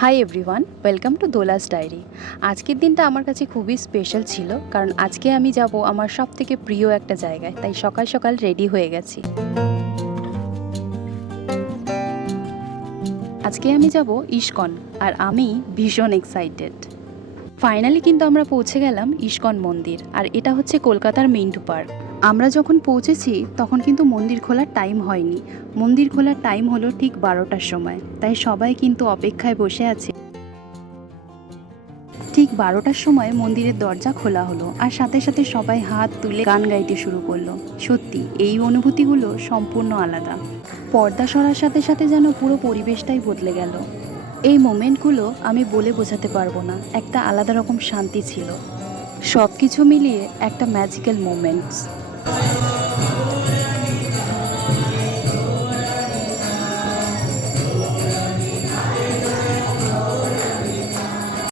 High everyone, welcome to Dola's diary. আজকের দিনটা আমার কাছে খুবই স্পেশাল ছিল, কারণ আজকে আমি যাব আমার সবথেকে প্রিয় একটা জায়গায়। তাই সকাল সকাল রেডি হয়ে গেছি। আজকে আমি যাব ইস্কন, আর আমি ভীষণ এক্সাইটেড। ফাইনালি কিন্তু আমরা পৌঁছে গেলাম ইস্কন মন্দির, আর এটা হচ্ছে কলকাতার মিন্টু পার্ক। আমরা যখন পৌঁছেছি তখন কিন্তু মন্দির খোলার টাইম হয়নি। মন্দির খোলার টাইম হলো ঠিক 12টার সময়, তাই সবাই কিন্তু অপেক্ষায় বসে আছে। ঠিক 12টার সময় মন্দিরের দরজা খোলা হলো, আর সাথে সাথে সবাই হাত তুলে গান গাইতে শুরু করলো। সত্যি এই অনুভূতিগুলো সম্পূর্ণ আলাদা। পর্দা সরার সাথে সাথে যেন পুরো পরিবেশটাই বদলে গেল। এই মোমেন্টগুলো আমি বলে বোঝাতে পারবো না, একটা আলাদা রকম শান্তি ছিল। সব কিছু মিলিয়ে একটা ম্যাজিক্যাল মোমেন্টস।